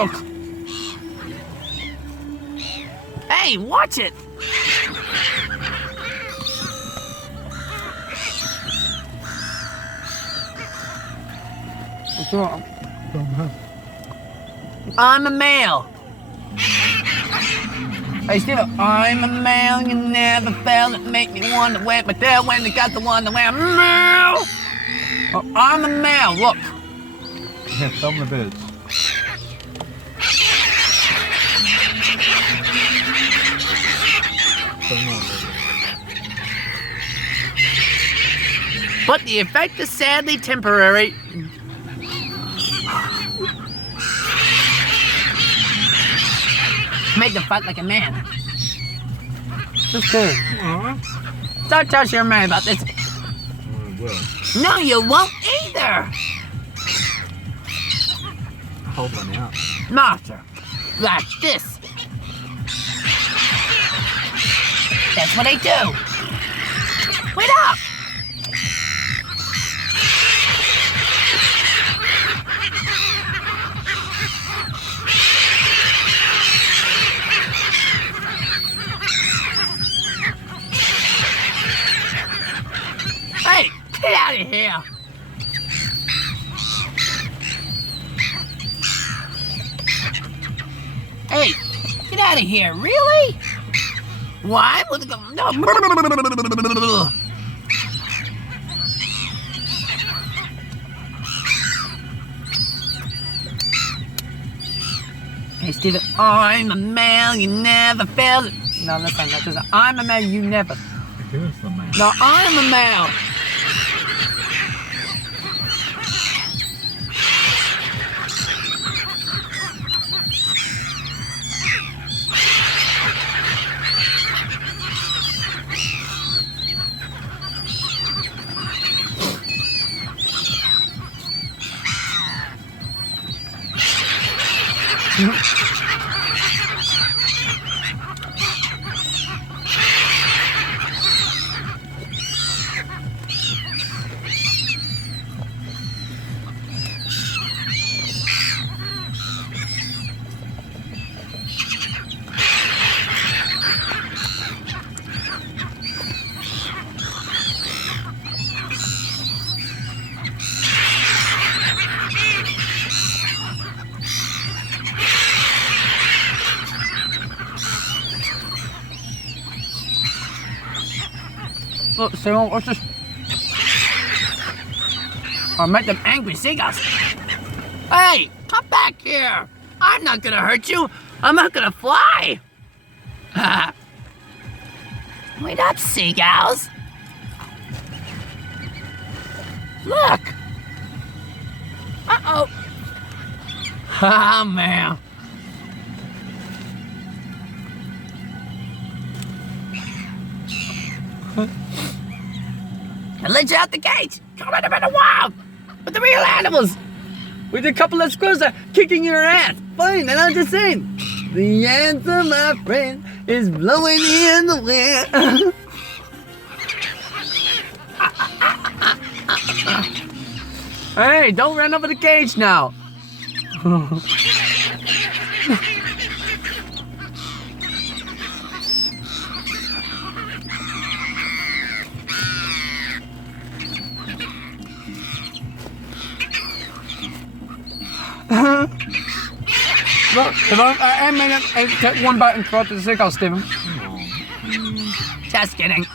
Look. Hey, watch it. What's wrong? I'm a male. Hey, Steve, I'm a male. You never felt it. Make me want to wet my tail when they got the one to wear a male. Oh, I'm a male. Look. Yeah, film the birds. But the effect is sadly temporary. Make them fight like a man. Just kidding. Don't touch your man about this. Well, No, you won't either. hold one out. Master, like this. That's what I do. Wait up. Hey, get out of here. Hey, get out of here, really? Why? No. Hey, Steven, I'm a male, you never failed it. No, that's not that, because I'm a male, you never. Here's the man. No, I'm a male. Look, Simon, what's this? I'll make them angry seagulls. Hey, come back here. I'm not gonna hurt you. I'm not gonna fly. Wait up, seagulls. Look. Uh-oh. Ah, man. I let you out the gate. Come in the wild with the real animals. With a couple of squirrels that kicking your ass. Fine, and I'm just saying. The answer, my friend, is blowing in the wind. Hey, don't run over the cage now. Look, if I take one bite and throw it to the seagull, Stephen. Just kidding.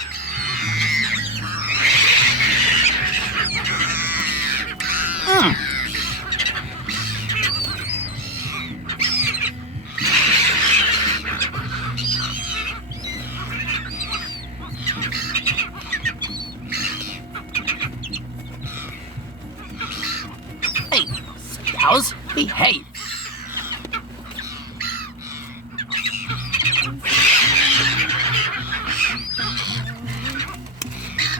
Hey, seagulls, behave.